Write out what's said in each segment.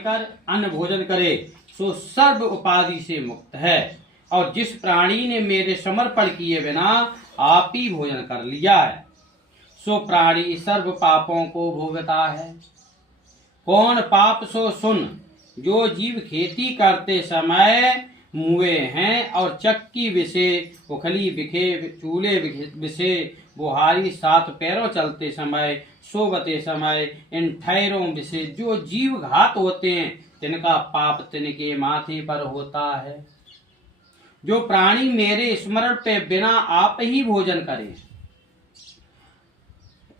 कर अन्न भोजन करे सो सर्व उपाधि से मुक्त है। और जिस प्राणी ने मेरे समर्पण किए बिना आप ही भोजन कर लिया है सो प्राणी सर्व पापों को भोगता है। कौन पाप सो सुन, जो जीव खेती करते समय मुए हैं और चक्की विषे उखली बिखे चूल्हे विषे बुहारी सात पैरों चलते समय सोवते समय इन ठहरों विषे जो जीव घात होते हैं तिनका पाप तिनके माथे पर होता है। जो प्राणी मेरे स्मरण पे बिना आप ही भोजन करे।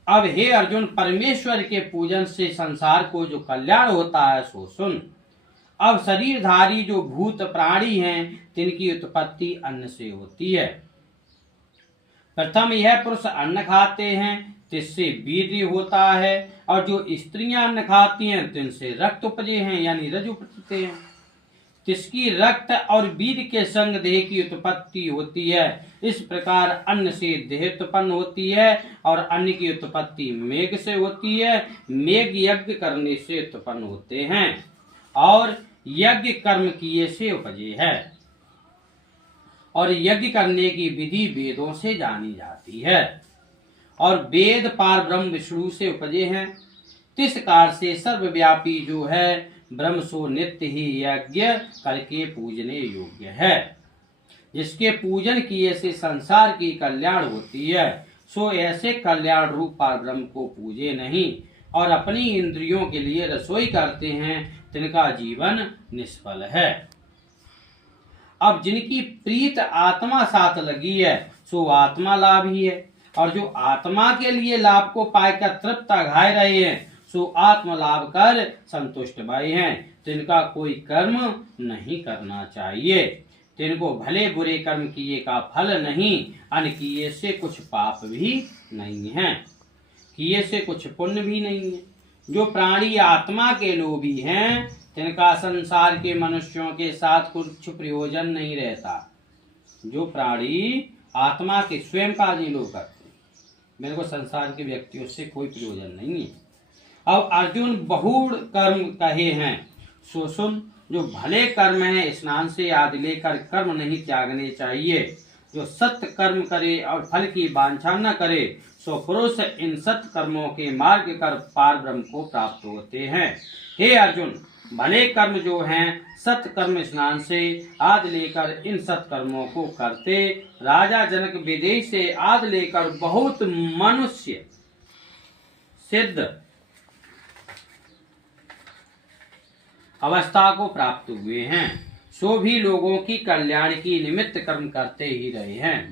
अब हे अर्जुन, परमेश्वर के पूजन से संसार को जो कल्याण होता है सो सुन। अब शरीरधारी जो भूत प्राणी हैं तिनकी उत्पत्ति अन्न से होती है। प्रथम यह पुरुष अन्न खाते हैं तिससे वीर्य होता है, और जो स्त्रियां अन्न खाती हैं तिनसे रक्त उपजे हैं यानी रज उपजते हैं। तिसकी रक्त और वीर्य के संग देह की उत्पत्ति होती है। इस प्रकार अन्न से देह उत्पन्न होती है और अन्न की उत्पत्ति मेघ से होती है। मेघ यज्ञ करने से उत्पन्न होते हैं और यज्ञ कर्म किए से उपजे है। और यज्ञ करने की विधि वेदों से जानी जाती है। और वेद पार ब्रह्म विष्णु से उपजे हैं। तिस कार से सर्वव्यापी जो है ब्रह्म सो नित्य ही यज्ञ करके पूजने योग्य है। जिसके पूजन किए से संसार की कल्याण होती है सो ऐसे कल्याण रूप पार ब्रह्म को पूजे नहीं और अपनी इंद्रियों के लिए रसोई करते हैं तिनका जीवन निष्फल है। अब जिनकी प्रीत आत्मा साथ लगी है सो आत्मा लाभ ही है, और जो आत्मा के लिए लाभ को पाकर तृप्त घाय रहे हैं सो आत्म लाभ कर संतुष्ट भय हैं। तिनका कोई कर्म नहीं करना चाहिए। तिनको भले बुरे कर्म किए का फल नहीं, अन किए से कुछ पाप भी नहीं है, किए से कुछ पुण्य भी नहीं है। जो प्राणी आत्मा के लोभी हैं तिनका संसार के मनुष्यों के साथ कुछ प्रयोजन नहीं रहता। जो प्राणी आत्मा के स्वयं का नहीं लोभ करते, मेरे को संसार के व्यक्तियों से कोई प्रयोजन नहीं है। अब अर्जुन बहुड़ कर्म कहे हैं सो सुन। जो भले कर्म है स्नान से आदि लेकर कर्म नहीं त्यागने चाहिए। जो सत्य कर्म करे और फल की वांछा न करे सो पुरुष इन सत्य कर्मों के मार्ग कर पार ब्रह्म को प्राप्त होते हैं। हे अर्जुन, भले कर्म जो हैं सत्य कर्म स्नान से आदि लेकर इन सत्कर्मों को करते राजा जनक विदेश से आदि लेकर बहुत मनुष्य सिद्ध अवस्था को प्राप्त हुए हैं। सो भी लोगों की कल्याण की निमित्त कर्म करते ही रहे हैं।